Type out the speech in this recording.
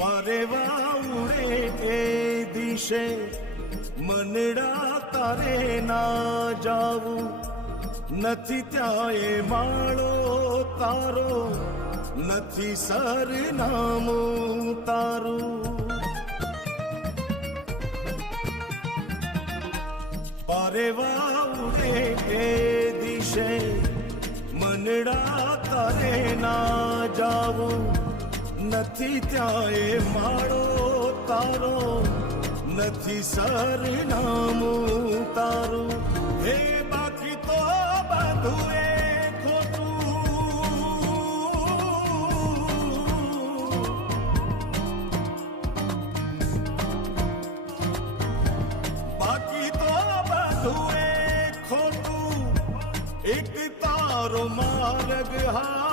પરેવા ઉડે એ દિશે મનડા તારે ના જાવું, નથી ત્યાં એ માળો તારો, નથી સરનામું તારું. પરેવા ઉડે એ દિશે મનડા તારે ના જાવું, નથી ત્યાં એ માળો તારો, નથી સરનામું તારું. હે બાકી તો બધું એ ખોટું, એક તારો માર્ગ હા